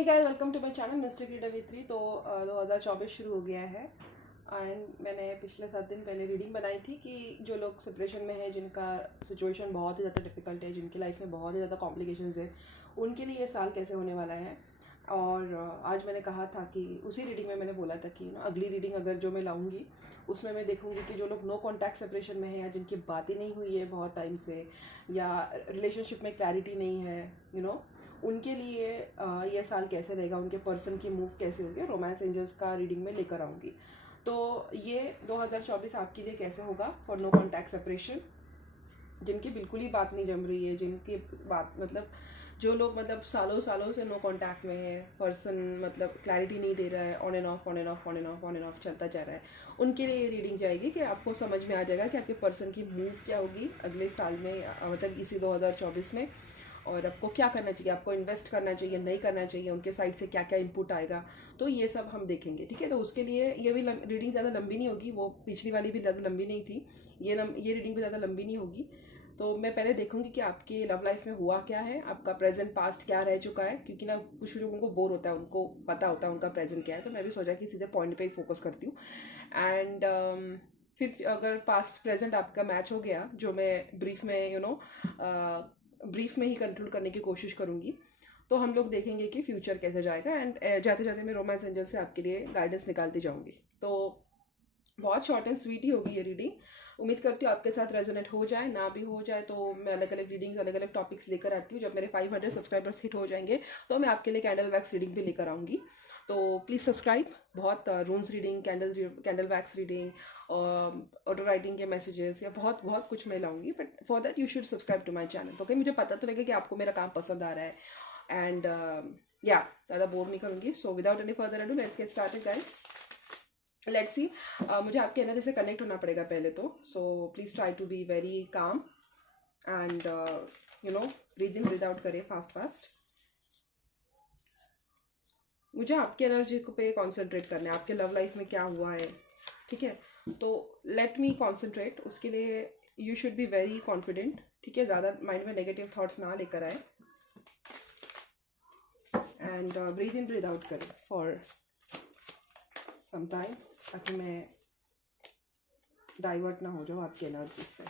Hey guys, welcome to my channel mister creativity. तो 2024 शुरू हो गया है एंड मैंने पिछले 7 दिन पहले रीडिंग बनाई थी कि जो लोग सेपरेशन में है, जिनका सिचुएशन बहुत ही ज़्यादा डिफिकल्ट है, जिनकी लाइफ में बहुत ही ज़्यादा कॉम्प्लिकेशंस है, उनके लिए ये साल कैसे होने वाला है। और आज मैंने कहा था कि उसी रीडिंग में मैंने बोला था कि अगली रीडिंग अगर जो मैं लाऊंगी उसमें मैं देखूंगी कि जो लोग नो कॉन्टैक्ट सेपरेशन में है, या जिनकी बातें नहीं हुई है बहुत टाइम से, या रिलेशनशिप में क्लैरिटी नहीं है, उनके लिए ये साल कैसे रहेगा, उनके पर्सन की मूव कैसे होगी, रोमांस एंजल्स का रीडिंग में लेकर आऊँगी। तो ये 2024 आपके लिए कैसे होगा फॉर नो कॉन्टैक्ट सेपरेशन, जिनकी बिल्कुल ही बात नहीं जम रही है, जिनकी बात जो लोग सालों सालों से नो कॉन्टैक्ट में है, पर्सन क्लैरिटी नहीं दे रहा है, on end of on end of on end of on end of चलता जा रहा है, उनके लिए ये रीडिंग जाएगी कि आपको समझ में आ जाएगा कि आपके पर्सन की मूव क्या होगी अगले साल में, इसी 2024 में, और आपको क्या करना चाहिए, आपको इन्वेस्ट करना चाहिए, नहीं करना चाहिए, उनके साइड से क्या क्या इनपुट आएगा। तो ये सब हम देखेंगे, ठीक है। तो उसके लिए ये भी रीडिंग ज़्यादा लंबी नहीं होगी, वो पिछली वाली भी ज़्यादा लंबी नहीं थी, ये रीडिंग भी ज़्यादा लंबी नहीं होगी। तो मैं पहले देखूंगी कि आपकी लव लाइफ में हुआ क्या है, आपका प्रेजेंट पास्ट क्या रह चुका है, क्योंकि कुछ लोगों को बोर होता है, उनको पता होता है उनका प्रेजेंट क्या है। तो मैं भी सोचा कि सीधे पॉइंट पे ही फोकस करती हूँ। एंड फिर अगर पास्ट प्रेजेंट आपका मैच हो गया, जो मैं ब्रीफ में ब्रीफ में ही कंक्लूड करने की कोशिश करूँगी, तो हम लोग देखेंगे कि फ्यूचर कैसे जाएगा। एंड जाते जाते मैं रोमांस एंजल से आपके लिए गाइडेंस निकालती जाऊँगी। तो बहुत शॉर्ट एंड स्वीट ही होगी ये रीडिंग। उम्मीद करती हूँ आपके साथ रेजोनेट हो जाए, ना भी हो जाए तो मैं अलग अलग रीडिंग्स, अलग अलग टॉपिक्स लेकर आती हूँ। जब मेरे 500 सब्सक्राइबर्स हिट हो जाएंगे तो मैं आपके लिए कैंडल वैक्स रीडिंग भी लेकर आऊँगी। तो प्लीज़ सब्सक्राइब। बहुत runes reading, candle wax reading, auto writing के मैसेजेस, या बहुत बहुत कुछ मैं लाऊंगी, but for that you should subscribe to my channel. तो मुझे पता तो लगे कि आपको मेरा काम पसंद आ रहा है। एंड या ज़्यादा बोर नहीं करूँगी। So without any further ado, let's get started guys. Let's see. मुझे आपके एनर्जी से कनेक्ट होना पड़ेगा पहले तो। So please try to be very calm and breathe in breathe out करें फास्ट फास्ट। मुझे आपके एनर्जी पे कॉन्सेंट्रेट करना है, आपके लव लाइफ में क्या हुआ है, ठीक है। तो लेट मी कॉन्सेंट्रेट। उसके लिए you should be very confident, ठीक है। ज़्यादा माइंड में नेगेटिव थॉट्स ना लेकर आए। And breathe in breathe out करें फॉर सम टाइम, ताकि मैं डाइवर्ट ना हो जाऊँ आपके एनर्जी से।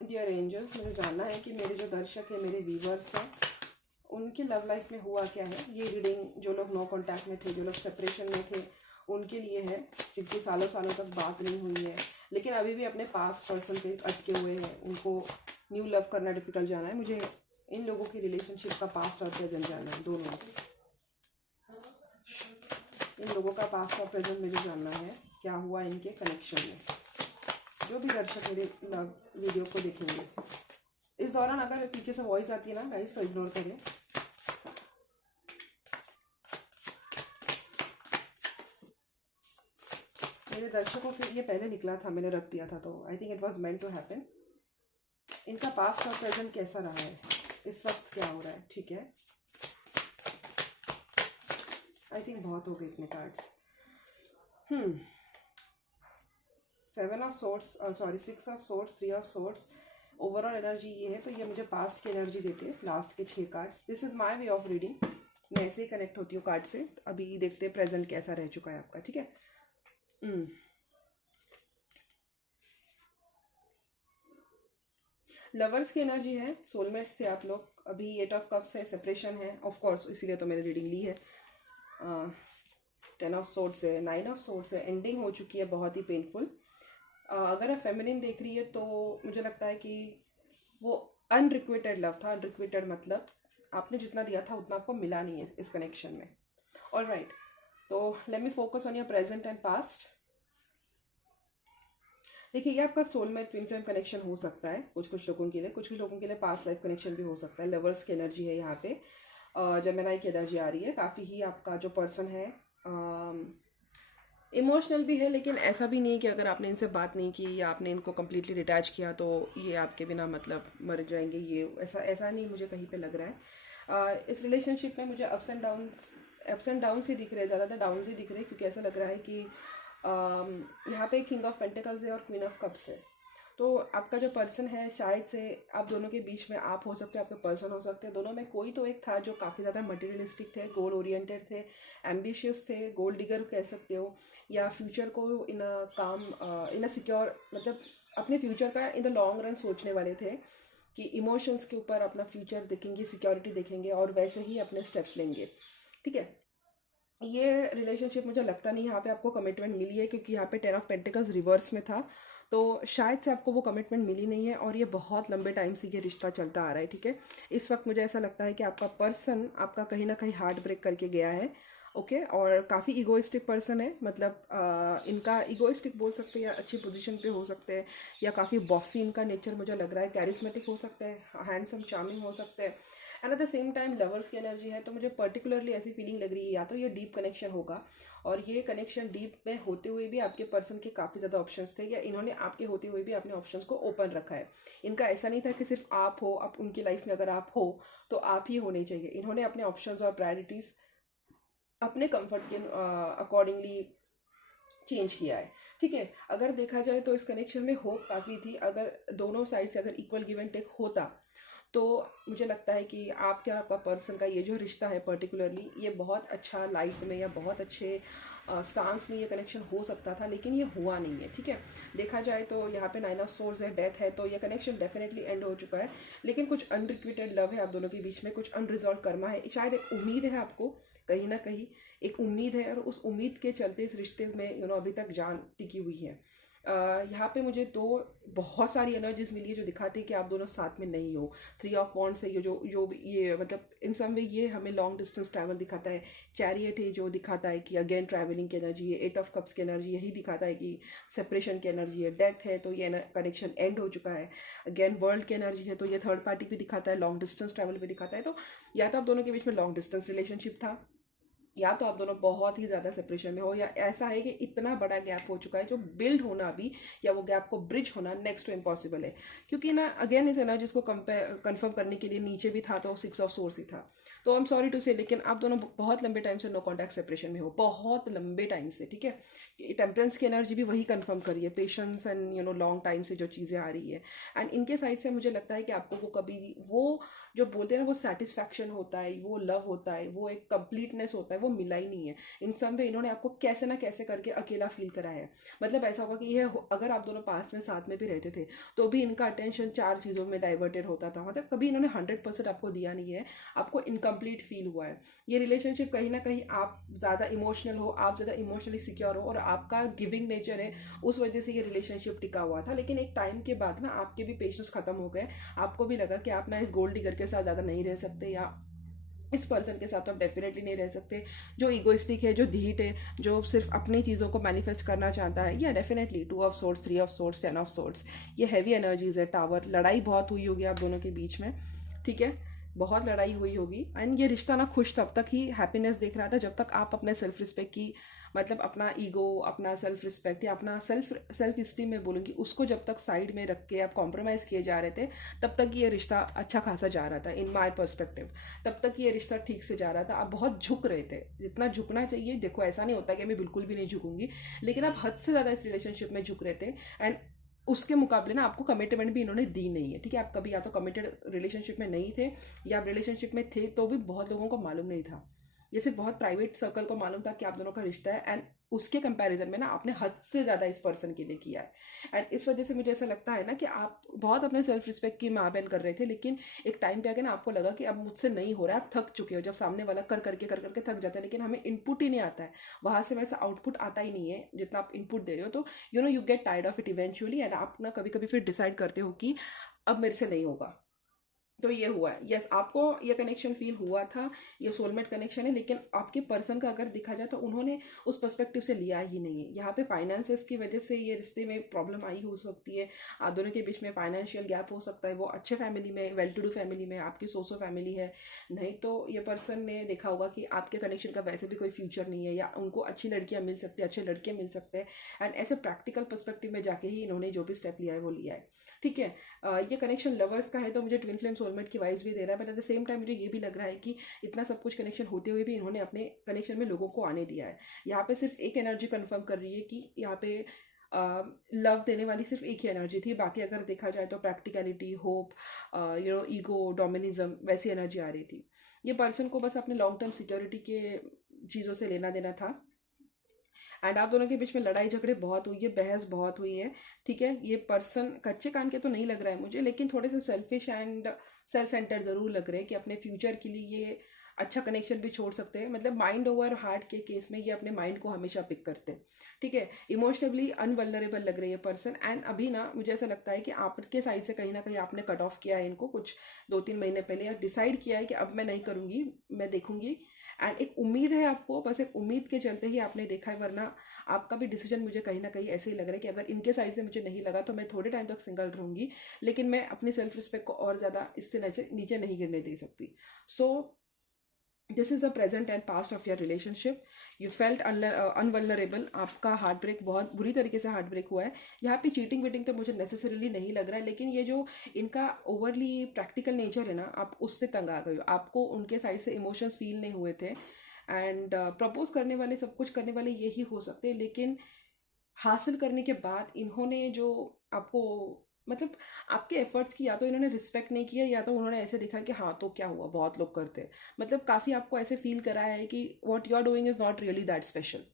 डियर एंजल्स, मुझे जानना है कि मेरे जो दर्शक है, मेरे व्यूवर्स हैं, उनकी लव लाइफ में हुआ क्या है। ये रीडिंग जो लोग नो कॉन्टैक्ट में थे, जो लोग सेपरेशन में थे, उनके लिए है, जिनकी सालों सालों तक बात नहीं हुई है, लेकिन अभी भी अपने पास्ट पर्सन पे अटके हुए हैं, उनको न्यू लव करना डिफिकल्ट जाना है। मुझे इन लोगों की रिलेशनशिप का पास्ट और प्रेजेंट जानना है, दोनों। इन लोगों का पास्ट और प्रेजेंट मुझे जानना है, क्या हुआ इनके कनेक्शन में। जो भी दर्शक मेरे वीडियो को देखेंगे, इस दौरान अगर पीछे से वॉइस आती है ना गाइस, तो इग्नोर करें। मेरे दर्शकों के लिए पहले निकला था, मैंने रख दिया था, तो I think it was meant to happen. इनका पास्ट और प्रेजेंट कैसा रहा है, इस वक्त क्या हो रहा है, ठीक है। आई थिंक बहुत हो गए इतने cards. 7 of sorts, sorry 6 of sorts, 3 of sorts, overall energy ये है। तो ये मुझे पास्ट की एनर्जी देते हैं, लास्ट के 6 cards. This is my way of reading, मैं ऐसे ही कनेक्ट होती हूँ कार्ड से। अभी देखते हैं प्रेजेंट कैसा रह चुका है आपका, ठीक है। लवर्स की एनर्जी है, सोलमेट्स थे आप लोग। अभी 8 ऑफ कप्स है, सेपरेशन है ऑफ कोर्स, इसीलिए तो मैंने रीडिंग ली है। 10 ऑफ सोर्ट्स है, 9 ऑफ सोर्ट्स है, एंडिंग हो चुकी है, बहुत ही पेनफुल। अगर आप फेमिनिन देख रही है तो मुझे लगता है कि वो अनरिक्वेटेड लव था। अनरिक्वेटेड मतलब आपने जितना दिया था उतना आपको मिला नहीं है इस कनेक्शन में। ऑलराइट, तो let me focus on your present and past. देखिए, ये आपका सोलमेट ट्विन फ्लेम कनेक्शन हो सकता है कुछ कुछ लोगों के लिए, कुछ कुछ लोगों के लिए पास्ट लाइफ कनेक्शन भी हो सकता है। लवर्स की एनर्जी है यहाँ पे, जेमिनी की एनर्जी आ रही है। काफ़ी ही आपका जो पर्सन है इमोशनल भी है, लेकिन ऐसा भी नहीं कि अगर आपने इनसे बात नहीं की या आपने इनको कम्प्लीटली डिटैच किया तो ये आपके बिना मर जाएंगे। ये ऐसा नहीं मुझे कहीं पे लग रहा है। इस रिलेशनशिप में मुझे अप्स एंड डाउन्स ही दिख रहे हैं, ज़्यादातर डाउन्स ही दिख रहे हैं, क्योंकि ऐसा लग रहा है कि यहाँ पे किंग ऑफ पेंटिकल्स है और क्वीन ऑफ कप्स है। तो आपका जो पर्सन है शायद से आप दोनों के बीच में आप हो सकते हो, आपके पर्सन हो सकते हैं, दोनों में कोई तो एक था जो काफ़ी ज़्यादा मटेरियलिस्टिक थे, गोल ओरिएंटेड थे, एम्बिशियस थे, गोल डिगर कह सकते हो, या फ्यूचर को इन अ काम इन अ सिक्योर, मतलब अपने फ्यूचर का इन द लॉन्ग रन सोचने वाले थे कि इमोशंस के ऊपर अपना फ्यूचर देखेंगे, सिक्योरिटी देखेंगे और वैसे ही अपने स्टेप्स लेंगे। ठीक है, ये रिलेशनशिप मुझे लगता नहीं यहाँ पे आपको कमिटमेंट मिली है, क्योंकि यहाँ पे 10 ऑफ पेंटिकल्स रिवर्स में था, तो शायद से आपको वो कमिटमेंट मिली नहीं है और ये बहुत लंबे टाइम से ये रिश्ता चलता आ रहा है। ठीक है, इस वक्त मुझे ऐसा लगता है कि आपका पर्सन आपका कहीं ना कहीं हार्ट ब्रेक करके गया है। ओके, और काफ़ी इगोइस्टिक पर्सन है, मतलब इनका इगोइस्टिक बोल सकते हैं या अच्छी पोजीशन पे हो सकते हैं, या काफ़ी बॉसी इनका नेचर मुझे लग रहा है, कैरिस्मेटिक हो सकते हैं, हैंडसम चार्मिंग हो सकते हैं, and eight the same time lovers की एनर्जी है। तो मुझे पर्टिकुलरली ऐसी फीलिंग लग रही है या तो ये डीप कनेक्शन होगा, और ये कनेक्शन डीप में होते हुए भी आपके पर्सन के काफ़ी ज़्यादा ऑप्शंस थे, या इन्होंने आपके होते हुए भी अपने ऑप्शंस को ओपन रखा है। इनका ऐसा नहीं था कि सिर्फ आप हो, आप उनकी लाइफ में अगर आप हो तो आप ही होने चाहिए, इन्होंने अपने ऑप्शंस और प्रायोरिटीज़ अपने कंफर्ट के अकॉर्डिंगली चेंज किया है। ठीक है, अगर देखा जाए तो इस कनेक्शन में होप काफ़ी थी, अगर दोनों साइड से अगर इक्वल गिव एंड टेक होता तो मुझे लगता है कि आपके आपका पर्सन का ये जो रिश्ता है पर्टिकुलरली, ये बहुत अच्छा लाइफ में या बहुत अच्छे स्टांस में ये कनेक्शन हो सकता था, लेकिन ये हुआ नहीं है। ठीक है, देखा जाए तो यहाँ पे 9 ऑफ सोर्ड्स है, डेथ है, तो ये कनेक्शन डेफिनेटली एंड हो चुका है, लेकिन कुछ अनरिक्विटेड लव है आप दोनों के बीच में, कुछ अनरिजॉल्व कर्मा है, शायद एक उम्मीद है आपको, कहीं ना कहीं एक उम्मीद है, और उस उम्मीद के चलते इस रिश्ते में अभी तक जान टिकी हुई है। यहाँ पे मुझे दो बहुत सारी एनर्जीज मिली है जो दिखाती है कि आप दोनों साथ में नहीं हो। 3 ऑफ वॉन्ड्स है, ये जो ये मतलब इन सम वे ये हमें लॉन्ग डिस्टेंस ट्रैवल दिखाता है। चैरियट है जो दिखाता है कि अगेन ट्रैवलिंग की एनर्जी है। 8 ऑफ कप्स की एनर्जी यही दिखाता है कि सेपरेशन की एनर्जी है। डेथ है तो ये कनेक्शन एंड हो चुका है। अगेन वर्ल्ड की एनर्जी है तो ये थर्ड पार्टी भी दिखाता है, लॉन्ग डिस्टेंस ट्रैवल भी दिखाता है। तो या तो आप दोनों के बीच में लॉन्ग डिस्टेंस रिलेशनशिप था, या तो आप दोनों बहुत ही ज़्यादा सेपरेशन में हो, या ऐसा है कि इतना बड़ा गैप हो चुका है जो बिल्ड होना भी या वो गैप को ब्रिज होना नेक्स्ट टू इम्पॉसिबल है। क्योंकि ना अगेन इस एनर्जीज को कंफर्म करने के लिए नीचे भी था तो 6 ऑफ सोर्स ही था। तो आई एम सॉरी टू से, लेकिन आप दोनों बहुत लंबे टाइम से नो कॉन्टैक्ट सेपरेशन में हो, बहुत लंबे टाइम से। ठीक है, टेम्परेंस की एनर्जी भी वही कंफर्म करी है, पेशेंस एंड लॉन्ग टाइम से जो चीज़ें आ रही है। एंड इनके साइड से मुझे लगता है कि आपको वो कभी वो जो बोलते हैं ना वो सेटिस्फैक्शन होता है, वो लव होता है, वो एक कंप्लीटनेस होता है, वो मिला ही नहीं है। इन सब में इन्होंने आपको कैसे ना कैसे करके अकेला फील कराया है। मतलब ऐसा होगा कि ये अगर आप दोनों पास में साथ में भी रहते थे तो भी इनका अटेंशन 4 चीज़ों में डाइवर्टेड होता था। मतलब कभी इन्होंने 100% आपको दिया नहीं है, आपको इनकम्प्लीट फील हुआ है। ये रिलेशनशिप कहीं ना कहीं आप ज़्यादा इमोशनल हो, आप ज़्यादा इमोशनली सिक्योर हो और आपका गिविंग नेचर है, उस वजह से ये रिलेशनशिप टिका हुआ था। लेकिन एक टाइम के बाद ना आपके भी पेशेंस खत्म हो गए, आपको भी लगा कि आप ना इस गोल्ड डिगर के साथ ज़्यादा नहीं रह सकते, या इस पर्सन के साथ तो आप डेफिनेटली नहीं रह सकते जो इगोइस्टिक है, जो ढीठ है, जो सिर्फ अपनी चीज़ों को मैनिफेस्ट करना चाहता है। या definitely 2 of swords, 3 of swords, 10 of swords, ये हैवी एनर्जीज है। टावर, लड़ाई बहुत हुई होगी आप दोनों के बीच में। ठीक है, बहुत लड़ाई हुई होगी। एंड ये रिश्ता ना खुश तब तक ही हैप्पीनेस देख रहा था जब तक आप अपने सेल्फ रिस्पेक्ट की, मतलब अपना ईगो, अपना सेल्फ रिस्पेक्ट या अपना सेल्फ स्टीम में बोलूँगी, उसको जब तक साइड में रख के आप कॉम्प्रोमाइज़ किए जा रहे थे, तब तक ये रिश्ता अच्छा खासा जा रहा था इन माई पर्सपेक्टिव। तब तक ये रिश्ता ठीक से जा रहा था। आप बहुत झुक रहे थे जितना झुकना चाहिए। देखो ऐसा नहीं होता कि मैं बिल्कुल भी नहीं झुकूंगी, लेकिन आप हद से ज़्यादा इस रिलेशनशिप में झुक रहे थे। एंड उसके मुकाबले ना आपको कमिटमेंट भी इन्होंने दी नहीं है। ठीक है, आप कभी या तो कमिटेड रिलेशनशिप में नहीं थे, या आप रिलेशनशिप में थे तो भी बहुत लोगों को मालूम नहीं था। ये सिर्फ बहुत प्राइवेट सर्कल को मालूम था कि आप दोनों का रिश्ता है। एंड उसके कंपैरिजन में ना आपने हद से ज़्यादा इस पर्सन के लिए किया है। एंड इस वजह से मुझे ऐसा लगता है ना कि आप बहुत अपने सेल्फ रिस्पेक्ट की माँ बहन कर रहे थे, लेकिन एक टाइम पे आके ना आपको लगा कि अब मुझसे नहीं हो रहा है, आप थक चुके हो। जब सामने वाला कर करके थक जाता है, लेकिन हमें इनपुट ही नहीं आता है, वहाँ से वैसा आउटपुट आता ही नहीं है जितना आप इनपुट दे रहे हो। तो you get tired of it eventually, and आप ना कभी कभी फिर डिसाइड करते हो कि अब मेरे से नहीं होगा। तो ये हुआ है। यस, आपको ये कनेक्शन फील हुआ था, ये सोलमेट कनेक्शन है, लेकिन आपके पर्सन का अगर देखा जाए तो उन्होंने उस पर्सपेक्टिव से लिया ही नहीं है। यहाँ पे फाइनेंसेस की वजह से ये रिश्ते में प्रॉब्लम आई हो सकती है। आप दोनों के बीच में फाइनेंशियल गैप हो सकता है। वो अच्छे फैमिली में, वेल टू डू फैमिली में, आपकी सोसो फैमिली है। नहीं तो ये पर्सन ने देखा होगा कि आपके कनेक्शन का वैसे भी कोई फ्यूचर नहीं है, या उनको अच्छी लड़कियाँ मिल सकती है, अच्छे लड़के मिल सकते हैं। एंड ऐसे प्रैक्टिकल पर्सपेक्टिव में जाके ही इन्होंने जो भी स्टेप लिया है वो लिया है। ठीक है, ये कनेक्शन लवर्स का है तो मुझे ट्विन फ्लेम सोलमेट की वाइब्स भी दे रहा है, but at the same time मुझे ये भी लग रहा है कि इतना सब कुछ कनेक्शन होते हुए भी इन्होंने अपने कनेक्शन में लोगों को आने दिया है। यहाँ पे सिर्फ एक एनर्जी कंफर्म कर रही है कि यहाँ पे लव देने वाली सिर्फ एक ही एनर्जी थी, बाकी अगर देखा जाए तो प्रैक्टिकलिटी, होप, ईगो, डोमिनिज्म, वैसी एनर्जी आ रही थी। ये पर्सन को बस अपने लॉन्ग टर्म सिक्योरिटी के चीज़ों से लेना देना था। एंड आप दोनों के बीच में लड़ाई झगड़े बहुत हुई है, बहस बहुत हुई है, ठीक है। ये पर्सन कच्चे कान के तो नहीं लग रहा है मुझे, लेकिन थोड़े से सेल्फिश एंड सेल्फ सेंटर्ड ज़रूर लग रहे हैं कि अपने फ्यूचर के लिए ये अच्छा कनेक्शन भी छोड़ सकते हैं। मतलब माइंड ओवर हार्ट के केस में ये अपने माइंड को हमेशा पिक करते हैं, ठीक है। इमोशनली अनवल्नरेबल लग रही है पर्सन। एंड अभी ना मुझे ऐसा लगता है कि आपके साइड से कहीं ना कहीं आपने कट ऑफ किया है इनको कुछ 2-3 महीने पहले, या डिसाइड किया है कि अब मैं नहीं करूँगी, मैं देखूंगी। एंड एक उम्मीद है आपको, बस एक उम्मीद के चलते ही आपने देखा है, वरना आपका भी डिसीजन मुझे कहीं ना कहीं ऐसे ही लग रहा है कि अगर इनके साइड से मुझे नहीं लगा तो मैं थोड़े टाइम तक सिंगल रहूंगी, लेकिन मैं अपनी सेल्फ रिस्पेक्ट को और ज़्यादा इससे नीचे नहीं गिरने दे सकती। So this is the present and past of your relationship. You felt invulnerable, आपका हार्ट ब्रेक बहुत बुरी तरीके से हार्ट ब्रेक हुआ है। यहाँ पे चीटिंग वीटिंग तो मुझे नेसेसरीली नहीं लग रहा है, लेकिन ये जो इनका ओवरली प्रैक्टिकल नेचर है ना, आप उससे तंग आ गए हो। आपको उनके साइड से इमोशंस फील नहीं हुए थे। एंड प्रपोज करने वाले, सब कुछ करने वाले यही हो सकते हैं, लेकिन हासिल करने के बाद इन्होंने जो आपको, मतलब आपके एफर्ट्स की या तो इन्होंने रिस्पेक्ट नहीं किया, या तो उन्होंने ऐसे देखा कि हाँ तो क्या हुआ, बहुत लोग करते हैं। मतलब काफ़ी आपको ऐसे फील कराया है कि what you are doing is not really that special,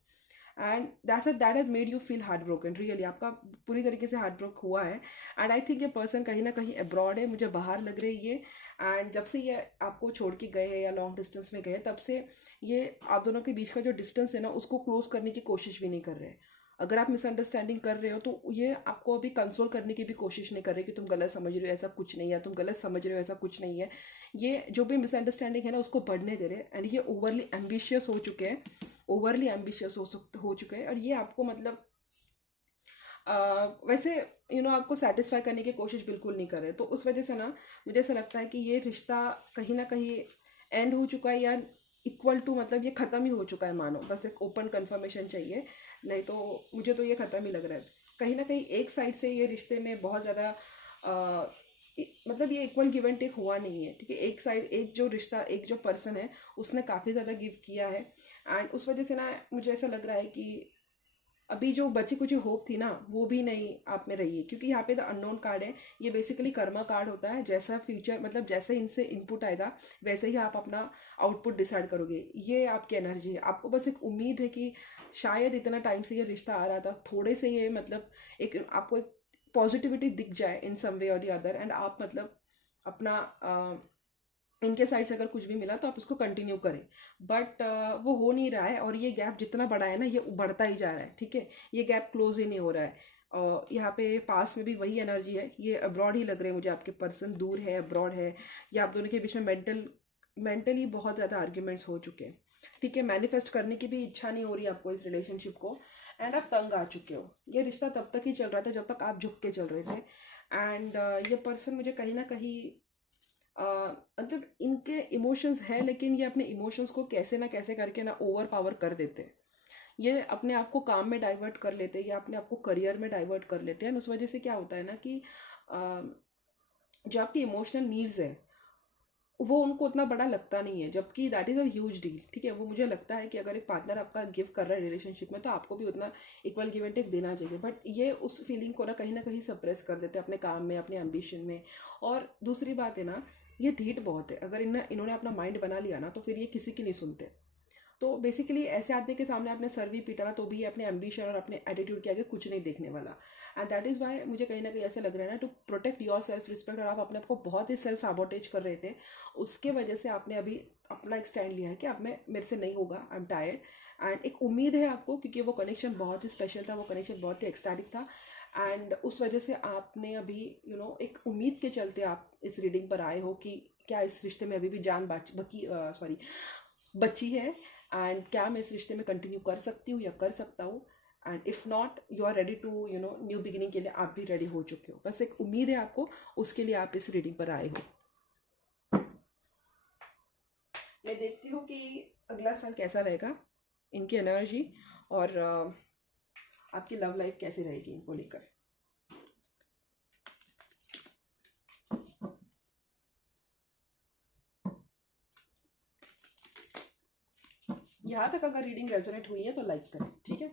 and that has made you feel heart broken. Really आपका पूरी तरीके से हार्ट ब्रोक हुआ है। एंड आई थिंक ये पर्सन कहीं ना कहीं अब्रॉड है, मुझे बाहर लग रही है ये। एंड जब से ये आपको छोड़ के गए हैं या लॉन्ग डिस्टेंस में गए, तब से ये आप दोनों के बीच का जो डिस्टेंस है ना, उसको क्लोज करने की कोशिश भी नहीं कर रहे। अगर आप मिसअंडरस्टैंडिंग कर रहे हो तो ये आपको अभी कंसोल करने की भी कोशिश नहीं कर रहे कि तुम गलत समझ रहे हो, ऐसा कुछ नहीं है, तुम गलत समझ रहे हो, ऐसा कुछ नहीं है। ये जो भी मिसअंडरस्टैंडिंग है ना, उसको बढ़ने दे रहे हैं। एंड ये ओवरली एम्बिशियस हो चुके हैं, ओवरली एम्बिशियस हो चुके हैं। और ये आपको मतलब वैसे आपको सेटिस्फाई करने की कोशिश बिल्कुल नहीं कर रहे। तो उस वजह से ना मुझे ऐसा लगता है कि ये रिश्ता कहीं ना कहीं एंड हो चुका है, या इक्वल टू, मतलब ये ख़त्म ही हो चुका है मानो। बस एक ओपन कन्फर्मेशन चाहिए, नहीं तो मुझे तो ये ख़त्म ही लग रहा है। कहीं ना कहीं एक साइड से ये रिश्ते में बहुत ज़्यादा मतलब ये इक्वल गिव एंड टेक हुआ नहीं है, ठीक है। एक साइड, एक जो रिश्ता, एक जो पर्सन है, उसने काफ़ी ज़्यादा गिव किया है। एंड उस वजह से ना मुझे ऐसा लग रहा है कि अभी जो बची कुछ होप थी ना, वो भी नहीं आप में रही है। क्योंकि यहाँ पे द अननोन कार्ड है, ये बेसिकली कर्मा कार्ड होता है। जैसा फ्यूचर, मतलब जैसे इनसे इनपुट आएगा वैसे ही आप अपना आउटपुट डिसाइड करोगे। ये आपकी एनर्जी है। आपको बस एक उम्मीद है कि शायद इतना टाइम से ये रिश्ता आ रहा था, थोड़े से ये मतलब एक आपको एक पॉजिटिविटी दिख जाए इन सम वे और द अदर, एंड आप मतलब अपना इनके साइड से अगर कुछ भी मिला तो आप उसको कंटिन्यू करें। बट वो हो नहीं रहा है, और ये गैप जितना बड़ा है ना, ये बढ़ता ही जा रहा है, ठीक है। ये गैप क्लोज ही नहीं हो रहा है। यहाँ पे पास में भी वही एनर्जी है। ये अब्रॉड ही लग रहे हैं मुझे, आपके पर्सन दूर है, अब्रॉड है। या आप दोनों के बीच में मेंटली बहुत ज़्यादा आर्ग्यूमेंट्स हो चुके हैं, ठीक है। मैनिफेस्ट करने की भी इच्छा नहीं हो रही आपको इस रिलेशनशिप को। एंड आप तंग आ चुके हो। ये रिश्ता तब तक ही चल रहा था जब तक आप झुक के चल रहे थे। एंड ये पर्सन मुझे कहीं ना कहीं मतलब इनके इमोशंस है, लेकिन ये अपने इमोशंस को कैसे ना कैसे करके ना ओवर पावर कर देते हैं। ये अपने आप को काम में डाइवर्ट कर लेते हैं, या अपने आप को करियर में डाइवर्ट कर लेते हैं। उस वजह से क्या होता है ना कि जो आपकी इमोशनल नीड्स है वो उनको उतना बड़ा लगता नहीं है, जबकि that is a huge deal, ठीक है। वो मुझे लगता है कि अगर एक पार्टनर आपका गिव कर रहा है रिलेशनशिप में, तो आपको भी उतना इक्वल गिव एंड टेक देना चाहिए। बट ये उस फीलिंग को ना कहीं सप्रेस कर देते हैं अपने काम में, अपने एम्बिशन में। और दूसरी बात है ना, ये ढीठ बहुत है। अगर इन्होंने अपना माइंड बना लिया ना, तो फिर ये किसी की नहीं सुनते। तो बेसिकली ऐसे आदमी के सामने आपने सर भी पीटा ना, तो भी अपने एम्बिशन और अपने एटीट्यूड के आगे कुछ नहीं देखने वाला। एंड दैट इज़ वाई मुझे कहीं ना कहीं ऐसा लग रहा है ना, to protect your self respect, और आप अपने आप को बहुत ही सेल्फ साबोटेज कर रहे थे, उसके वजह से आपने अभी अपना एक स्टैंड लिया है कि अब मेरे से नहीं होगा, आई एम टायर्ड। एंड एक उम्मीद है आपको, क्योंकि वो कनेक्शन बहुत ही स्पेशल था, वो कनेक्शन बहुत ही एक्सटैटिक था। एंड उस वजह से आपने अभी एक उम्मीद के चलते आप इस रीडिंग पर आए हो कि क्या इस रिश्ते में अभी भी जान बची है, एंड क्या मैं इस रिश्ते में कंटिन्यू कर सकती हूँ या कर सकता हूँ। And if not, you are ready to new beginning के लिए आप भी रेडी हो चुके हो। बस एक उम्मीद है आपको, उसके लिए आप इस रीडिंग पर आए हो। मैं देखती हूँ कि अगला साल कैसा रहेगा, इनकी एनर्जी, और आपकी लव लाइफ कैसी रहेगी इनको लेकर। यहाँ तक अगर रीडिंग रेजोनेट हुई है तो लाइक करें, ठीक है।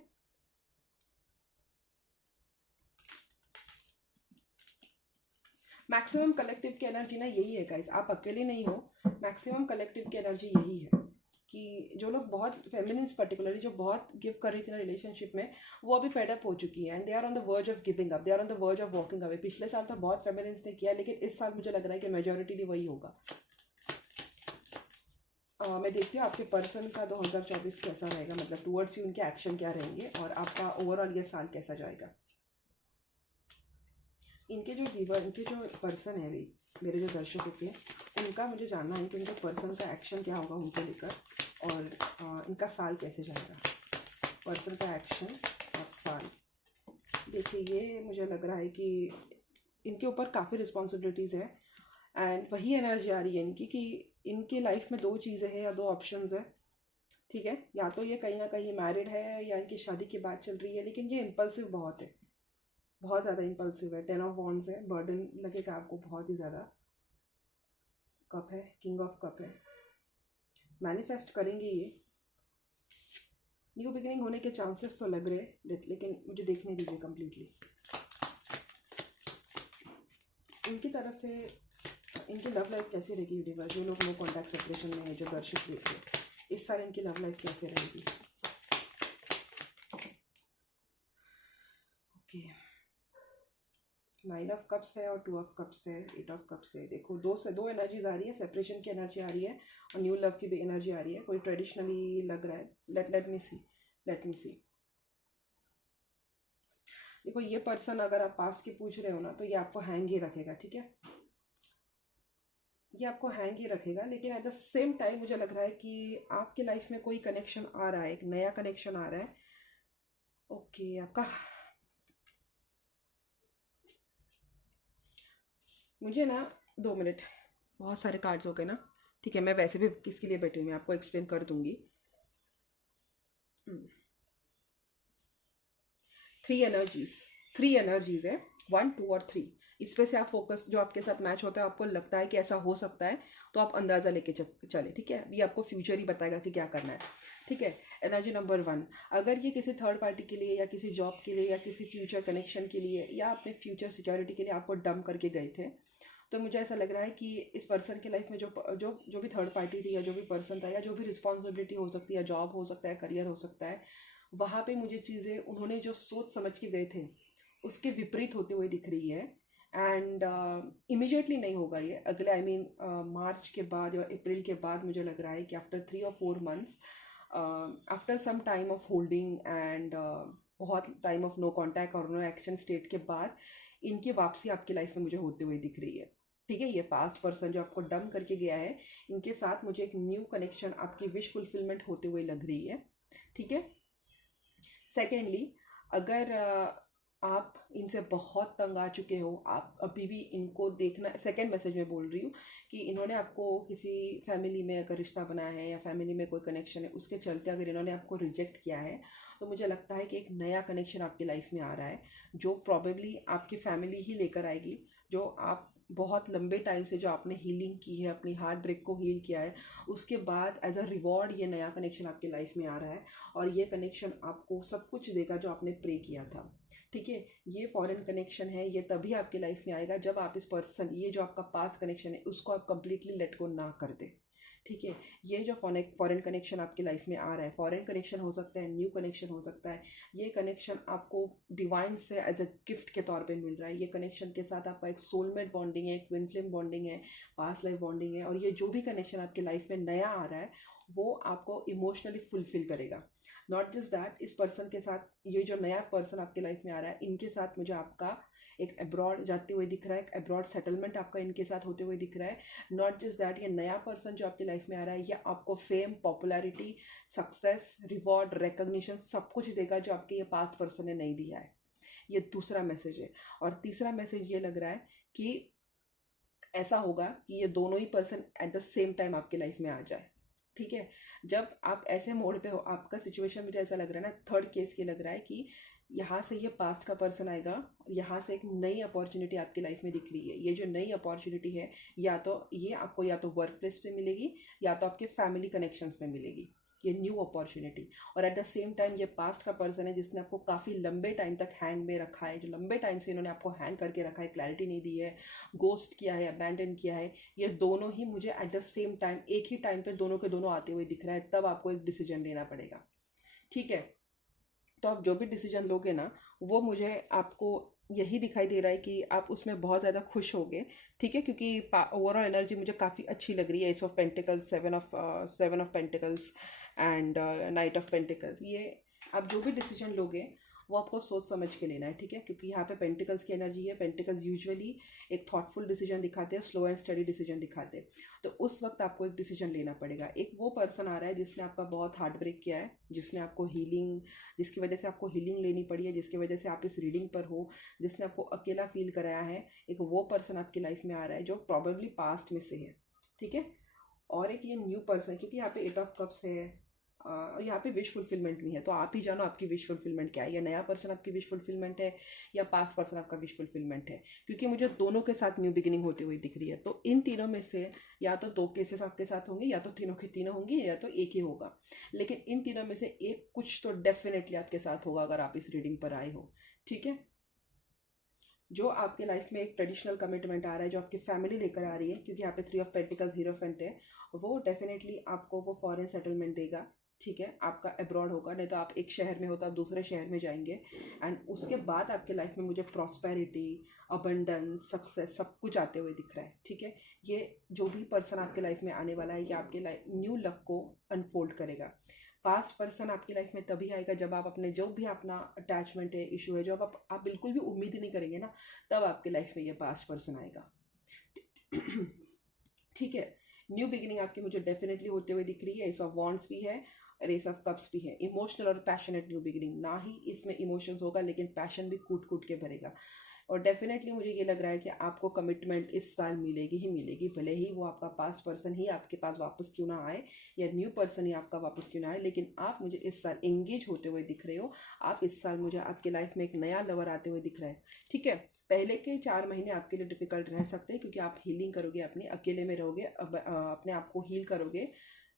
मैक्सिमम कलेक्टिव की एनर्जी ना यही है गाइस, आप अकेले नहीं हो, मैक्सिमम कलेक्टिव की एनर्जी यही है कि जो लोग बहुत फेमिनिन्स पर्टिकुलरली जो बहुत गिव कर रही थी ना रिलेशनशिप में, वो अभी फेड अप हो चुकी है and they are on the verge of giving up, they are on the verge of walking away. पिछले साल तो बहुत फेमिनिन्स ने किया, लेकिन इस साल मुझे लग रहा है कि मेजोरिटी वही होगा। मैं देखती हूँ आपके पर्सन का 2024 कैसा रहेगा, मतलब टूवर्ड्स यू उनके एक्शन क्या रहेंगे और आपका ओवरऑल ये साल कैसा जाएगा। इनके जो व्यूवर, इनके जो पर्सन है, भी मेरे जो दर्शक होते हैं, उनका मुझे जानना है कि उनके पर्सन का एक्शन क्या होगा उनको लेकर, और इनका साल कैसे जाएगा, पर्सन का एक्शन और साल। देखिए, ये मुझे लग रहा है कि इनके ऊपर काफ़ी रिस्पॉन्सिबिलिटीज़ है एंड वही एनर्जी आ रही है इनकी कि इनकी लाइफ में दो चीज़ें हैं या दो ऑप्शंस है, ठीक है। या तो ये कहीं ना कहीं मैरिड है या इनकी शादी की बात चल रही है, लेकिन ये इम्पल्सिव बहुत है, बहुत ज़्यादा इम्पल्सिव है। 10 ऑफ वॉन्ड्स है, बर्डन लगेगा आपको बहुत ही ज़्यादा। कप है, किंग ऑफ कप है। मैनिफेस्ट करेंगे ये, न्यू बिगिनिंग होने के चांसेस तो लग रहे, लेकिन मुझे देखने दीजिए कम्प्लीटली। इनकी तरफ से इनकी लव लाइफ कैसी रहेगी यूनिवर्स, जो लोग नो कॉन्टैक्ट सेपरेशन में है, जो दर्शक देख रहे, इस साल इनकी लव लाइफ कैसे रहेगी। ओके, 9 ऑफ कप्स है और 2 ऑफ कप्स है, 8 ऑफ कप्स है। देखो, दो एनर्जीज आ रही है, सेपरेशन की एनर्जी आ रही है और न्यू लव की भी एनर्जी आ रही है। कोई ट्रेडिशनली लग रहा है, लेट मी सी। देखो, ये पर्सन अगर आप पास्ट की पूछ रहे हो ना, तो ये आपको हैंग ही रखेगा, ठीक है, ये आपको हैंग ही रखेगा। लेकिन एट द सेम टाइम मुझे लग रहा है कि आपकी लाइफ में कोई कनेक्शन आ रहा है, एक नया कनेक्शन आ रहा है। ओके, आपका, मुझे ना 2 मिनट, बहुत सारे कार्ड्स हो गए ना, ठीक है, मैं वैसे भी किसके लिए बैठी हूँ, मैं आपको एक्सप्लेन कर दूंगी। 3 एनर्जीज है, 1, 2 और 3। इस पे से आप फोकस, जो आपके साथ मैच होता है, आपको लगता है कि ऐसा हो सकता है, तो आप अंदाज़ा लेके चले, ठीक है। ये आपको फ्यूचर ही बताएगा कि क्या करना है, ठीक है। एनर्जी नंबर 1, अगर ये किसी थर्ड पार्टी के लिए या किसी जॉब के लिए या किसी फ्यूचर कनेक्शन के लिए या अपने फ्यूचर सिक्योरिटी के लिए आपको डंप करके गए थे, तो मुझे ऐसा लग रहा है कि इस पर्सन की लाइफ में जो भी थर्ड पार्टी थी या जो भी पर्सन था या जो भी रिस्पॉन्सिबिलिटी हो सकती है, जॉब हो सकता है, करियर हो सकता है, वहाँ पे मुझे चीज़ें उन्होंने जो सोच समझ के गए थे उसके विपरीत होते हुए दिख रही है। एंड इमिजिएटली नहीं होगा ये, अगले मार्च के बाद या अप्रैल के बाद मुझे लग रहा है कि आफ्टर 3 और 4 months, after some time of holding and बहुत टाइम ऑफ नो कॉन्टैक्ट और नो एक्शन स्टेट के बाद, इनकी वापसी आपकी लाइफ में मुझे होते हुए दिख रही है, ठीक है। ये पास्ट पर्सन जो आपको डंप करके गया है, इनके साथ मुझे एक न्यू कनेक्शन, आपकी विश फुलफिलमेंट होते हुए लग रही है, ठीक है। सेकेंडली, अगर आप इनसे बहुत तंग आ चुके हो, आप अभी भी इनको देखना, सेकेंड मैसेज में बोल रही हूँ कि इन्होंने आपको किसी फैमिली में अगर रिश्ता बनाया है या फैमिली में कोई कनेक्शन है, उसके चलते अगर इन्होंने आपको रिजेक्ट किया है, तो मुझे लगता है कि एक नया कनेक्शन आपकी लाइफ में आ रहा है, जो प्रॉबेबली आपकी फैमिली ही लेकर आएगी। जो आप बहुत लंबे टाइम से जो आपने हीलिंग की है, अपनी हार्ट ब्रेक को हील किया है, उसके बाद एज अ रिवॉर्ड ये नया कनेक्शन आपकी लाइफ में आ रहा है और ये कनेक्शन आपको सब कुछ देगा जो आपने प्रे किया था, ठीक है। ये फॉरेन कनेक्शन है, ये तभी आपकी लाइफ में आएगा जब आप इस पर्सन, ये जो आपका पास्ट कनेक्शन है, उसको आप कंप्लीटली लेट गो ना कर दे, ठीक है। ये जो फॉरेन कनेक्शन आपकी लाइफ में आ रहा है, फॉरेन कनेक्शन हो सकता है, न्यू कनेक्शन हो सकता है, ये कनेक्शन आपको डिवाइन से एज अ गिफ्ट के तौर पे मिल रहा है। ये कनेक्शन के साथ आपका एक सोलमेट बॉन्डिंग है, एक ट्विन फ्लेम बॉन्डिंग है, पास्ट लाइफ बॉन्डिंग है, और ये जो भी कनेक्शन आपकी लाइफ में नया आ रहा है, वो आपको इमोशनली फुलफिल करेगा। नॉट जस्ट दैट, इस पर्सन के साथ, ये जो नया पर्सन आपकी लाइफ में आ रहा है, इनके साथ मुझे आपका एक अब्रॉड जाते हुए दिख रहा है, एक अब्रॉड सेटलमेंट आपका इनके साथ होते हुए दिख रहा है। नॉट जस्ट दैट, ये नया पर्सन जो आपकी लाइफ में आ रहा है, ये आपको fame, popularity, success, reward, recognition सब कुछ देगा जो आपके ये पास्ट पर्सन ने नहीं दिया है। ये दूसरा मैसेज है। और तीसरा मैसेज ये लग रहा है कि ऐसा होगा कि ये दोनों ही person at the same time आपकी लाइफ में आ जाए, ठीक है। जब आप ऐसे मोड पे हो, आपका सिचुएशन मुझे ऐसा लग रहा है ना, थर्ड केस ये लग रहा है कि यहाँ से ये पास्ट का पर्सन आएगा, यहाँ से एक नई अपॉर्चुनिटी आपकी लाइफ में दिख रही है। ये जो नई अपॉर्चुनिटी है, या तो ये आपको या तो वर्क प्लेस पे मिलेगी या तो आपके फैमिली कनेक्शंस में मिलेगी, ये न्यू अपॉर्चुनिटी। और एट द सेम टाइम ये पास्ट का पर्सन है जिसने आपको काफ़ी लंबे टाइम तक हैंग में रखा है, जो लंबे टाइम से इन्होंने आपको हैंग करके रखा है, क्लैरिटी नहीं दी है, गोस्ट किया है, अबैंडन किया है। ये दोनों ही मुझे एट द सेम टाइम एक ही टाइम पे दोनों के दोनों आते हुए दिख रहा है, तब आपको एक डिसीजन लेना पड़ेगा। ठीक है, तो आप जो भी डिसीजन लोगे ना, वो मुझे आपको यही दिखाई दे रहा है कि आप उसमें बहुत ज़्यादा खुश होगे। ठीक है, क्योंकि ओवरऑल एनर्जी मुझे काफ़ी अच्छी लग रही है। S of pentacles, seven of pentacles and night of pentacles. ये आप जो भी डिसीजन लोगे वो आपको सोच समझ के लेना है। ठीक है, क्योंकि यहाँ पे पेंटिकल्स की एनर्जी है। पेंटिकल्स यूजुअली एक थॉटफुल डिसीजन दिखाते हैं, स्लो एंड स्टडी डिसीजन दिखाते हैं। तो उस वक्त आपको एक डिसीजन लेना पड़ेगा। एक वो पर्सन आ रहा है जिसने आपका बहुत हार्ट ब्रेक किया है, जिसने आपको हीलिंग, जिसकी वजह से आपको हीलिंग लेनी पड़ी है, जिसकी वजह से आप इस रीडिंग पर हो, जिसने आपको अकेला फील कराया है। एक वो पर्सन आपकी लाइफ में आ रहा है जो प्रॉबेबली पास्ट में से है। ठीक है, और एक ये न्यू पर्सन, क्योंकि यहाँ पे 8 ऑफ कप्स है, यहाँ पे विश फुलफिलमेंट भी है। तो आप ही जानो आपकी विश फुलफिलमेंट क्या है। या नया पर्सन आपकी विश फुलफिलमेंट है या पास्ट पर्सन आपका विश फुलफिलमेंट है, क्योंकि मुझे दोनों के साथ न्यू बिगिनिंग होती हुई दिख रही है। तो इन तीनों में से या तो 2 केसेस आपके साथ होंगे, या तो तीनों के तीनों होंगी, या तो एक ही होगा। लेकिन इन तीनों में से एक कुछ तो डेफिनेटली आपके साथ होगा अगर आप इस रीडिंग पर आए हो। ठीक है, जो आपके लाइफ में एक ट्रेडिशनल कमिटमेंट आ रहा है, जो आपकी फैमिली लेकर आ रही है, क्योंकि यहाँ पे 3 ऑफ पेंटिकल्स हीरोफेंट है, वो डेफिनेटली आपको वो फॉरेन सेटलमेंट देगा। ठीक है, आपका अब्रॉड होगा, नहीं तो आप एक शहर में हो तो आप दूसरे शहर में जाएंगे। एंड उसके बाद आपके लाइफ में मुझे प्रॉस्पेरिटी, अबंडेंस, सक्सेस सब कुछ आते हुए दिख रहा है। ठीक है, ये जो भी पर्सन आपके लाइफ में आने वाला है, ये आपके लाइफ न्यू लक को अनफोल्ड करेगा। पास्ट पर्सन आपकी लाइफ में तभी आएगा जब आप अपने जो भी अपना अटैचमेंट है, इशू है, जो आप बिल्कुल भी उम्मीद ही नहीं करेंगे ना, तब आपके लाइफ में ये पास्ट पर्सन आएगा। ठीक है, न्यू बिगिनिंग आपकी मुझे डेफिनेटली होते हुए दिख रही है। एस ऑफ वॉन्ड्स भी है, रेस ऑफ कप्स भी है। इमोशनल और पैशनेट न्यू बिगिनिंग, ना ही इसमें इमोशंस होगा लेकिन पैशन भी कूट कूट के भरेगा। और डेफिनेटली मुझे ये लग रहा है कि आपको कमिटमेंट इस साल मिलेगी ही मिलेगी, भले ही वो आपका पास्ट पर्सन ही आपके पास वापस क्यों ना आए, या न्यू पर्सन ही आपका वापस क्यों ना आए, लेकिन आप मुझे इस साल एंगेज होते हुए दिख रहे हो। आप इस साल मुझे आपकी लाइफ में एक नया लवर आते हुए दिख रहा है। ठीक है, पहले के 4 महीने आपके लिए डिफिकल्ट रह सकते हैं, क्योंकि आप हीलिंग करोगे, अपने अकेले में रहोगे, अपने आप को हील करोगे।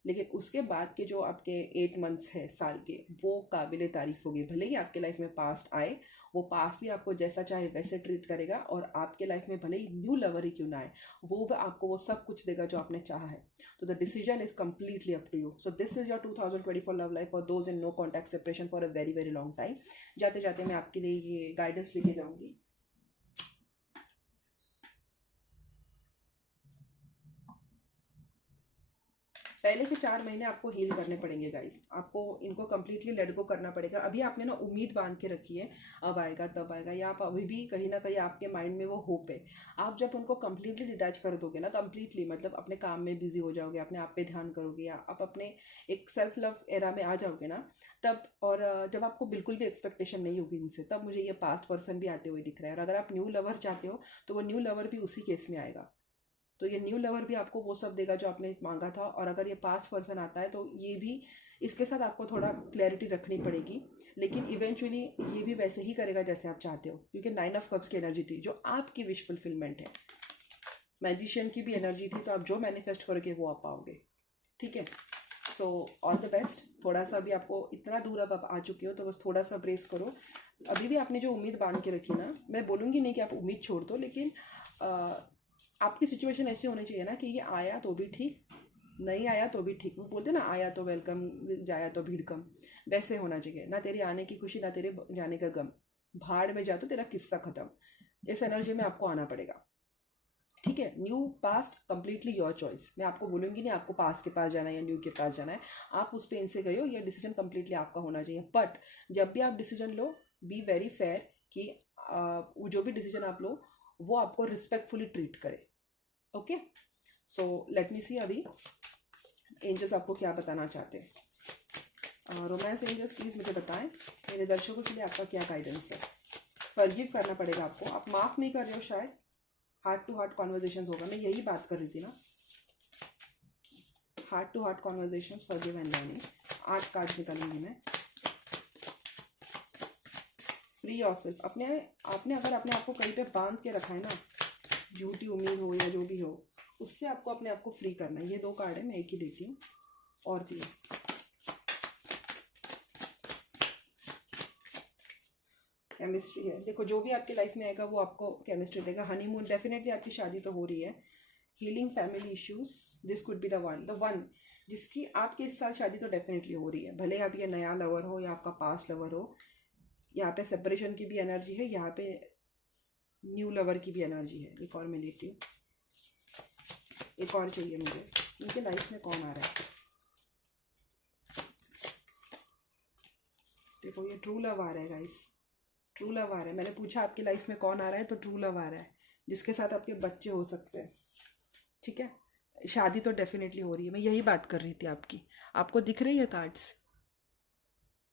लेकिन उसके बाद के जो आपके 8 मंथ्स है साल के, वो काबिल तारीफ होगी। भले ही आपके लाइफ में पास्ट आए, वो पास्ट भी आपको जैसा चाहे वैसे ट्रीट करेगा, और आपके लाइफ में भले ही न्यू लवर ही क्यों ना आए, वो भी आपको वो सब कुछ देगा जो आपने चाहा है। तो the decision is completely up to you. So this is your 2024 love life for those in no contact separation for a very very long time. जाते जाते मैं आपके लिए ये गाइडेंस लेके जाऊंगी। पहले के 4 महीने आपको हील करने पड़ेंगे गाइस, आपको इनको कम्प्लीटली लेट गो करना पड़ेगा। अभी आपने ना उम्मीद बांध के रखी है, अब आएगा तब आएगा, या आप अभी भी कहीं ना कहीं आपके माइंड में वो होप है। आप जब उनको कम्प्लीटली डिटैच कर दोगे ना, कम्प्लीटली मतलब अपने काम में बिजी हो जाओगे, अपने आप पे ध्यान करोगे, या आप अपने एक सेल्फ लव एरा में आ जाओगे ना, तब, और जब आपको बिल्कुल भी एक्सपेक्टेशन नहीं होगी इनसे, तब मुझे ये पास्ट पर्सन भी आते हुए दिख रहा है। और अगर आप न्यू लवर चाहते हो तो वो न्यू लवर भी उसी केस में आएगा। तो ये न्यू लवर भी आपको वो सब देगा जो आपने मांगा था। और अगर ये पास्ट पर्सन आता है तो ये भी, इसके साथ आपको थोड़ा क्लैरिटी रखनी पड़ेगी, लेकिन इवेंचुअली ये भी वैसे ही करेगा जैसे आप चाहते हो, क्योंकि 9 ऑफ कप्स की एनर्जी थी जो आपकी विश फुलफिलमेंट है। मैजिशियन की भी एनर्जी थी, तो आप जो मैनिफेस्ट करोगे वो आप पाओगे। ठीक है, सो ऑल द बेस्ट। थोड़ा सा भी आपको, इतना दूर अब आप आ चुके हो तो बस थोड़ा सा ब्रेस करो। अभी भी आपने जो उम्मीद बांध के रखी ना, मैं बोलूँगी नहीं कि आप उम्मीद छोड़ दो, लेकिन आपकी सिचुएशन ऐसी होनी चाहिए ना कि ये आया तो भी ठीक, नहीं आया तो भी ठीक। वो बोलते ना, आया तो वेलकम, जाया तो भीड़ कम, वैसे होना चाहिए। ना तेरे आने की खुशी, ना तेरे जाने का गम, भाड़ में जा तो तेरा किस्सा खत्म। इस एनर्जी में आपको आना पड़ेगा। ठीक है, new past completely your choice. मैं आपको बोलूँगी नहीं आपको पास्ट के पास जाना है या न्यू के पास जाना है, आप उस पेन से गए हो, ये डिसीजन कंप्लीटली आपका होना चाहिए। बट जब भी आप decision low, be very fair कि जो भी डिसीजन आप लो वो आपको रिस्पेक्टफुली ट्रीट करे। ओके, सो लेट मी सी अभी एंजल्स आपको क्या बताना चाहते हैं। रोमांस एंजल्स प्लीज़ मुझे बताएं मेरे दर्शकों के लिए आपका क्या गाइडेंस है। फॉरगिव करना पड़ेगा आपको, आप माफ़ नहीं कर रहे हो शायद, हार्ट टू हार्ट कॉन्वर्जेशंस होगा, मैं यही बात कर रही थी ना, heart to heart conversations, forgive and learning. 8 cards निकालूंगी मैं। Free yourself. आपने अगर अपने आप को कहीं पे बांध के रखा है ना, झूठी उम्मीद हो या जो भी हो, उससे आपको अपने आप को फ्री करना है। ये 2 कार्ड है, मैं एक ही देती हूँ, और 3। केमिस्ट्री है। देखो जो भी आपकी लाइफ में आएगा वो आपको केमिस्ट्री देगा। हनीमून, डेफिनेटली आपकी शादी तो हो रही है। Healing family issues, this could be the one जिसकी आपके इस साल शादी तो डेफिनेटली हो रही है। भले आप ये नया लवर हो या आपका पास्ट लवर हो, यहाँ पे सेपरेशन की भी एनर्जी है, यहाँ पे न्यू लवर की भी एनर्जी है। एक और मैं लेती हूँ, एक और चाहिए मुझे। इनके लाइफ में कौन आ रहा है? देखो ये ट्रू लव आ रहा है गाइस, ट्रू लव आ रहा है। मैंने पूछा आपकी लाइफ में कौन आ रहा है, तो ट्रू लव आ रहा है, जिसके साथ आपके बच्चे हो सकते हैं। ठीक है, शादी तो डेफिनेटली हो रही है। मैं यही बात कर रही थी आपकी। आपको दिख रही है कार्ड्स?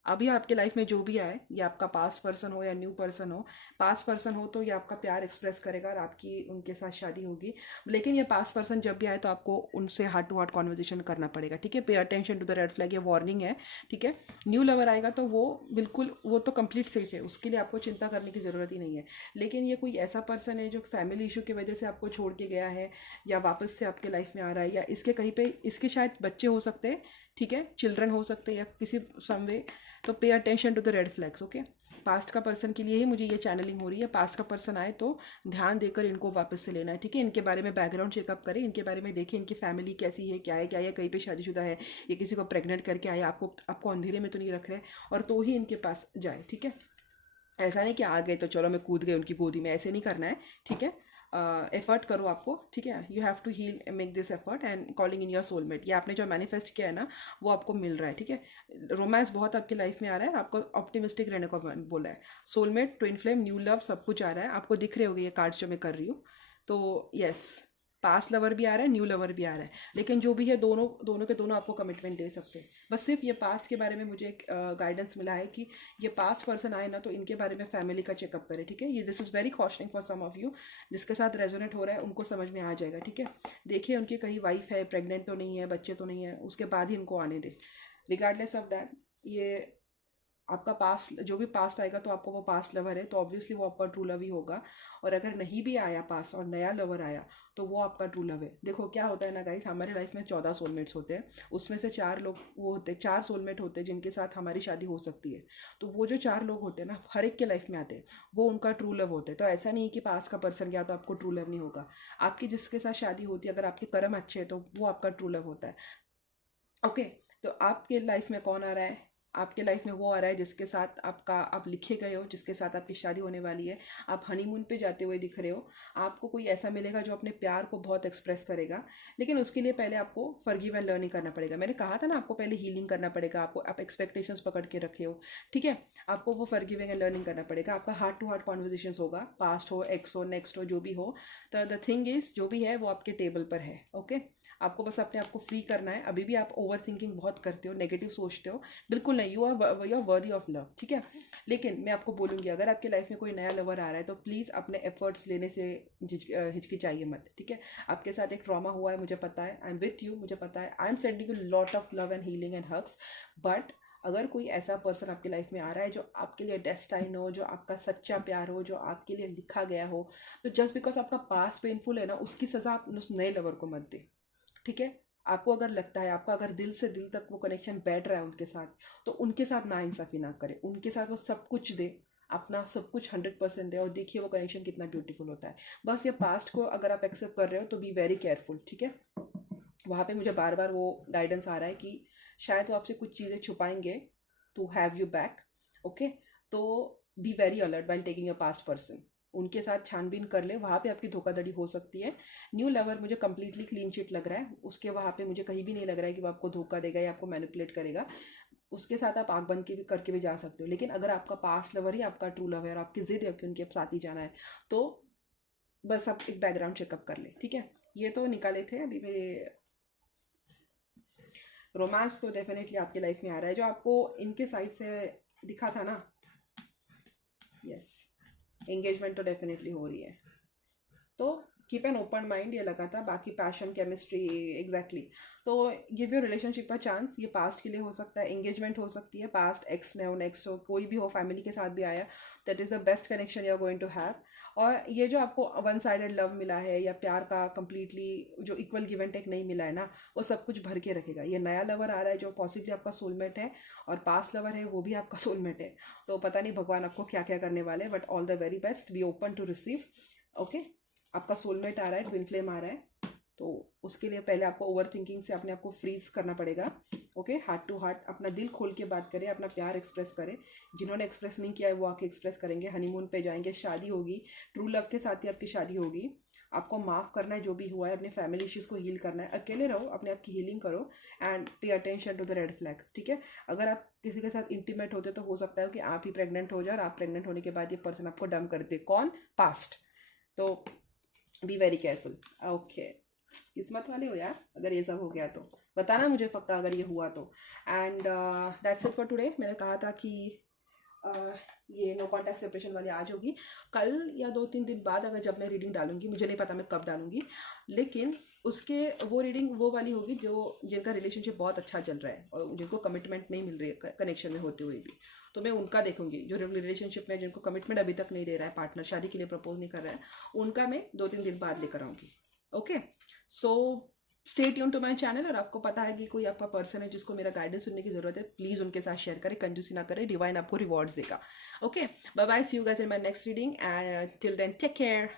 अभी आपके लाइफ में जो भी आए, ये आपका पास्ट पर्सन हो या न्यू पर्सन हो, पास्ट पर्सन हो तो ये आपका प्यार एक्सप्रेस करेगा और आपकी उनके साथ शादी होगी। लेकिन ये पास्ट पर्सन जब भी आए तो आपको उनसे हार्ट टू हार्ट कॉन्वर्जेशन करना पड़ेगा। ठीक है, pay attention to the red flag, ये वार्निंग है। ठीक है, न्यू लवर आएगा तो वो बिल्कुल, वो तो कंप्लीट सेफ है, उसके लिए आपको चिंता करने की ज़रूरत ही नहीं है। लेकिन ये कोई ऐसा पर्सन है जो फैमिली इशू की वजह से आपको छोड़ के गया है या वापस से आपके लाइफ में आ रहा है, या इसके कहीं पे इसके शायद बच्चे हो सकते हैं। ठीक है, चिल्ड्रन हो सकते हैं या किसी सम वे। तो pay attention to the red flags. Okay, past का पर्सन के लिए ही मुझे ये चैनलिंग हो रही है। पास्ट का पर्सन आए तो ध्यान देकर इनको वापस से लेना है। ठीक है, इनके बारे में बैकग्राउंड चेकअप करें, इनके बारे में देखें, इनकी फैमिली कैसी है, क्या है, क्या है, कहीं पे शादीशुदा है, ये किसी को प्रेग्नेंट करके आए, आपको अंधेरे में तो नहीं रख रहे, और तो ही इनके पास जाए। ठीक है, ऐसा नहीं कि आ गए तो चलो मैं कूद गई उनकी गोदी में, ऐसे नहीं करना है। ठीक है, एफर्ट करो आपको। ठीक है, you have to heal, make this effort and calling in your soulmate. ये आपने जो मैनिफेस्ट किया है ना, वो आपको मिल रहा है। ठीक है, रोमांस बहुत आपकी लाइफ में आ रहा है, आपको ऑप्टिमिस्टिक रहने को बोला है। Soulmate, twin flame, new love, सब कुछ आ रहा है। आपको दिख रहे होंगे ये कार्ड्स जो मैं कर रही हूँ। तो यस, पास्ट लवर भी आ रहा है, न्यू लवर भी आ रहा है। लेकिन जो भी है, दोनों दोनों के दोनों आपको कमिटमेंट दे सकते हैं। बस सिर्फ ये पास्ट के बारे में मुझे एक गाइडेंस मिला है कि ये पास्ट पर्सन आए ना तो इनके बारे में फैमिली का चेकअप करें। ठीक है, ये this is very cautioning for some of you. जिसके साथ रेजोनेट हो रहा है उनको समझ में आ जाएगा। ठीक है, देखिए उनकी कहीं वाइफ है, प्रेग्नेंट तो नहीं है, बच्चे तो नहीं है, उसके बाद ही इनको आने दे। रिगार्डलेस ऑफ दैट, ये आपका पास्ट, जो भी पास्ट आएगा तो आपको वो पास्ट लवर है तो ऑब्वियसली वो आपका ट्रू लव ही होगा। और अगर नहीं भी आया पास्ट और नया लवर आया तो वो आपका ट्रू लव है। देखो क्या होता है ना गाइस, हमारे लाइफ में 14 सोलमेट्स होते हैं, उसमें से 4 लोग वो होते हैं, 4 सोलमेट होते हैं जिनके साथ हमारी शादी हो सकती है। तो वो जो 4 लोग होते हैं ना, हर एक के लाइफ में आते हैं, वो उनका ट्रू लव होते हैं। तो ऐसा नहीं है कि पास्ट का पर्सन गया तो आपको ट्रू लव नहीं होगा। आपकी जिसके साथ शादी होती है, अगर आपके कर्म अच्छे हैं तो वो आपका ट्रू लव होता है। ओके, तो आपके लाइफ में कौन आ रहा है? आपके लाइफ में वो आ रहा है जिसके साथ आप लिखे गए हो, जिसके साथ आपकी शादी होने वाली है। आप हनीमून पे जाते हुए दिख रहे हो। आपको कोई ऐसा मिलेगा जो अपने प्यार को बहुत एक्सप्रेस करेगा। लेकिन उसके लिए पहले आपको फॉरगिव एंड लर्निंग करना पड़ेगा। मैंने कहा था ना, आपको पहले हीलिंग करना पड़ेगा। आप एक्सपेक्टेशंस पकड़ के रखे हो। ठीक है, आपको वो फॉरगिविंग एंड लर्निंग करना पड़ेगा। आपका हार्ट टू हार्ट कॉन्वर्जेशन होगा, पास्ट हो, एक्स हो, नेक्स्ट हो, जो भी हो। तो द थिंग इज, जो भी है वो आपके टेबल पर है। ओके, आपको बस अपने आप को फ्री करना है। अभी भी आप ओवर थिंकिंग बहुत करते हो, नेगेटिव सोचते हो, बिल्कुल नहीं। You are worthy of love. ठीक है, लेकिन मैं आपको बोलूँगी, अगर आपकी लाइफ में कोई नया लवर आ रहा है तो प्लीज़ अपने एफर्ट्स लेने से हिचकिचाइए मत। ठीक है, आपके साथ एक ट्रॉमा हुआ है, मुझे पता है। आई एम विथ यू, मुझे पता है। I am sending you lot of love and healing and hugs. But अगर कोई ऐसा पर्सन आपकी लाइफ में आ रहा है जो आपके लिए डेस्टाइन हो, जो आपका सच्चा प्यार हो, जो आपके लिए लिखा गया हो, तो जस्ट बिकॉज आपका पास्ट पेनफुल है ना, उसकी सज़ा आप उस नए लवर को मत दे। ठीक है, आपको अगर लगता है, आपका अगर दिल से दिल तक वो कनेक्शन बैठ रहा है उनके साथ, तो उनके साथ नाइंसाफ़ी ना करें। उनके साथ वो सब कुछ दे, अपना सब कुछ 100% दे, और देखिए वो कनेक्शन कितना ब्यूटीफुल होता है। बस ये पास्ट को अगर आप एक्सेप्ट कर रहे हो तो बी वेरी केयरफुल। ठीक है, वहाँ पे मुझे बार बार वो गाइडेंस आ रहा है कि शायद वो आपसे कुछ चीज़ें छुपाएंगे to have you back. Okay, तो be very alert while taking your past person. उनके साथ छानबीन कर ले, वहाँ पे आपकी धोखाधड़ी हो सकती है। न्यू लवर मुझे कंप्लीटली क्लीन शीट लग रहा है, उसके वहाँ पे मुझे कहीं भी नहीं लग रहा है कि वो आपको धोखा देगा या आपको मैनिपुलेट करेगा। उसके साथ आप आँख बंद के भी करके भी जा सकते हो। लेकिन अगर आपका पास्ट लवर ही आपका ट्रू लवर है और आपकी जिद है कि उनके साथ ही जाना है, तो बस आप एक बैकग्राउंड चेकअप कर ले। ठीक है, ये तो निकाले थे अभी मेरे। रोमांस तो डेफिनेटली आपकी लाइफ में आ रहा है, जो आपको इनके साइड से दिखा था ना। यस, एंगेजमेंट तो डेफिनेटली हो रही है। तो कीप एन ओपन माइंड, ये लगा था। बाकी पैशन, केमिस्ट्री, एग्जैक्टली। तो give your relationship a chance. ये पास्ट के लिए हो सकता है, एंगेजमेंट हो सकती है, पास्ट एक्स ने हो, नेक्स्ट हो, कोई भी हो, फैमिली के साथ भी आया, that is the best connection you are going to have. और ये जो आपको वन साइडेड लव मिला है या प्यार का कंप्लीटली जो इक्वल गिव एंड टेक नहीं मिला है ना, वो सब कुछ भर के रखेगा। ये नया लवर आ रहा है जो पॉसिबली आपका सोलमेट है, और पास्ट लवर है वो भी आपका सोलमेट है। तो पता नहीं भगवान आपको क्या क्या करने वाले हैं, but all the very best, be open to receive. Okay, आपका सोलमेट आ रहा है, ट्विन फ्लेम आ रहा है, तो उसके लिए पहले आपको ओवर थिंकिंग से अपने आप को फ्रीज करना पड़ेगा। ओके, हार्ट टू हार्ट अपना दिल खोल के बात करें, अपना प्यार एक्सप्रेस करें। जिन्होंने एक्सप्रेस नहीं किया है वो आके एक्सप्रेस करेंगे, हनीमून पे जाएंगे, शादी होगी, ट्रू लव के साथ ही आपकी शादी होगी। आपको माफ़ करना है जो भी हुआ है, अपने फैमिली इश्यूज़ को हील करना है, अकेले रहो, अपने आप की हीलिंग करो, and pay attention to the red flags. ठीक है, अगर आप किसी के साथ इंटीमेट होते तो हो सकता है कि आप ही प्रेग्नेंट हो जाए, और आप प्रेग्नेंट होने के बाद ये पर्सन आपको डंप कर दे। कौन? पास्ट। तो बी वेरी केयरफुल। ओके, किस्मत वाले हो यार अगर ये सब हो गया तो। बताना मुझे पक्का अगर ये हुआ तो। And that's it for today. मैंने कहा था कि ये नो कॉन्टैक्ट सेपरेशन वाली आज होगी, कल या 2-3 दिन बाद अगर जब मैं रीडिंग डालूंगी, मुझे नहीं पता मैं कब डालूंगी, लेकिन उसके वो रीडिंग वो वाली होगी जो जिनका रिलेशनशिप बहुत अच्छा चल रहा है और जिनको कमिटमेंट नहीं मिल रही है कनेक्शन में होते हुए भी, तो मैं उनका देखूंगी। जो रिलेशनशिप में जिनको कमिटमेंट अभी तक नहीं दे रहा है, पार्टनर शादी के लिए प्रपोज नहीं कर रहा है, उनका मैं 2-3 दिन बाद लेकर आऊँगी। Okay, so stay tuned to my channel. और आपको पता है कि कोई आपका पर्सन है जिसको मेरा गाइडेंस सुनने की जरूरत है, प्लीज उनके साथ शेयर करें, कंजूसी ना करें, डिवाइन आपको रिवॉर्ड्स देगा। Okay, bye bye, see you guys in my next reading, and till then take care.